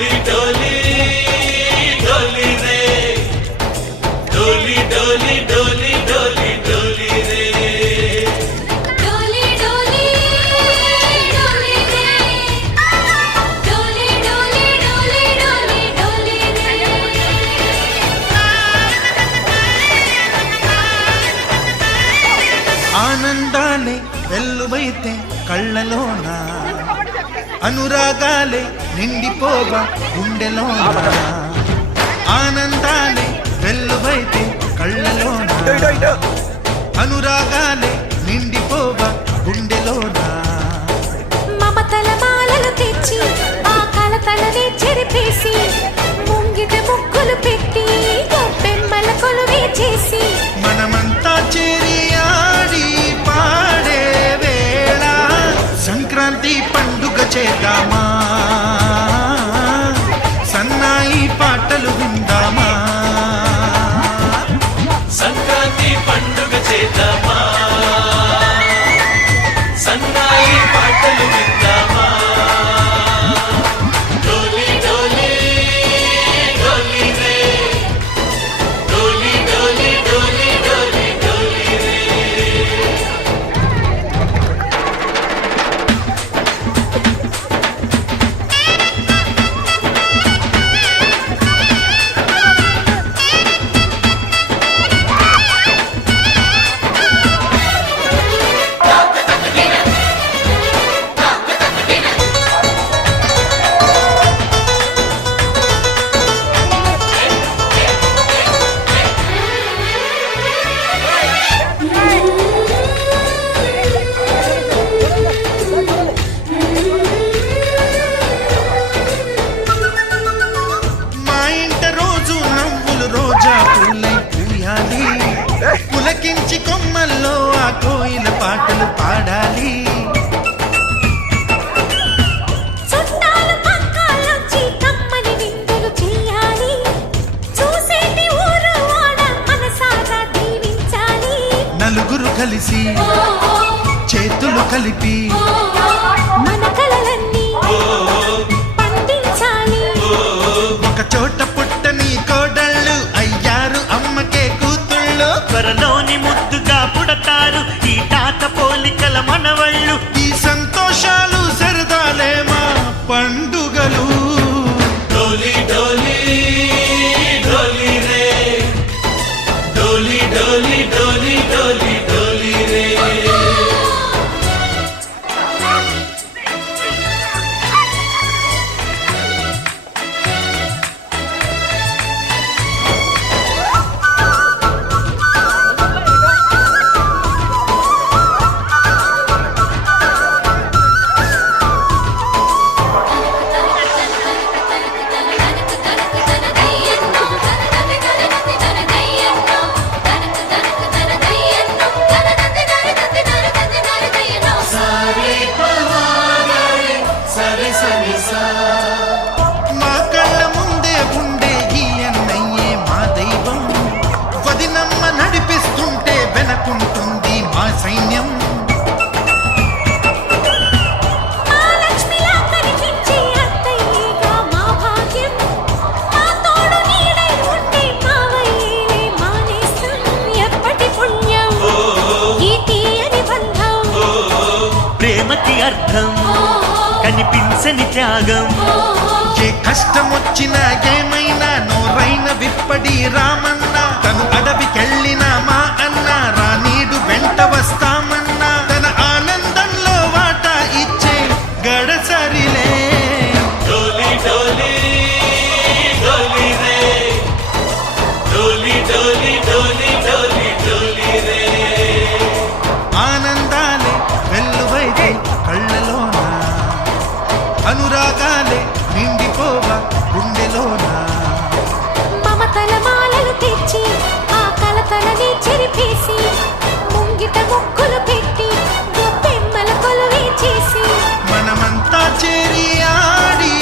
डोली डोली डोली रे डोली डोली डोली डोली डोली रे डोली डोली डोली रे डोली डोली डोली डोली डोली रे ఆనందాలే వెల్లువైతే కళ్ళలోన అనురాగాలే నిండిపోగా గుండెలోన ఆనందాలే వెల్లువైతే కళ్ళలోన అనురాగాలే నిండిపోగా గుండెలోన మమతల మాలలు తెచ్చి ఆ కలతలనే చెరిపేసి ముంగిట ముక్కులు పెట్టి గొప్పెమ్మల కొలువే చేసి మనమంతా చేరి ఆడి పాడే వేళ సంక్రాంతి పండుగ చేద్దామా సన్నాయి పాటలు విందామా సంక్రాంతి పండుగ చేద్దామా సన్నాయి పాటలు విందామా డోలి డోలి డోలి రే డోలి డోలి డోలి డోలి డోలి రే మా ఇంట రోజు నవ్వులు రోజా పూలై పూయాలి పులకించి కొమ్మల్లో ఆ కోయిల పాటలు పాడాలి చుట్టాలు పక్కాలొచ్చి కమ్మని విందులు చెయ్యాలి చూసేటి ఊరు వాడ మనసారా దీవించాలి నలుగురు కలిసి చేతులు కలిపి మన కలలన్నీ పండించాలి ఒక చోట పుట్టని కోడళ్ళు అయ్యారు అమ్మకే కూతుళ్ళు త్వరలోని ముద్దుగా పుడతారు ఈ తాత పోలికల మనవళ్ళు ఈ సంతోషాలు సరదాలే మా పండుగలు डोली डोली डोली रे डोली डोली डोली डोली डोली रे మా కళ్ళ ముందే ఉండే ఈ అన్నయ్యే మా దైవం వదినమ్మ నడిపిస్తుంటే వెనకుంటుంది మా సైన్యం మా లక్ష్మిలా కనిపించే అత్తయ్యేగా మా భాగ్యం మా తోడు నీడై ఉంటే మావయ్యేలే మా నేస్తం ఎప్పటి పుణ్యం ఈ తీయని బంధం ప్రేమకి అర్థం కనిపించని త్యాగం ఏ కష్టం వచ్చినా ఏమైనా నోరైన విప్పడి రామన్న తను అడవికెళ్ళిన మా అన్న రానీడు వెంట వస్తామన్నా తన ఆనందంలో వాటా ఇచ్చే గడసరిలే डोली डोली डोली रे डोली डोली डोली डोली डोली रे ఆనందాలే వెల్లువైతే కళ్ళలోన అనురాగాలే నిండిపోగా గుండెలోన మమతల మాలలు తెచ్చి ఆ కలతలని చెరిపేసి ముంగిట ముక్కులు పెట్టి గొప్పెమ్మల కొలువే చేసి మనమంతా చేరి ఆడి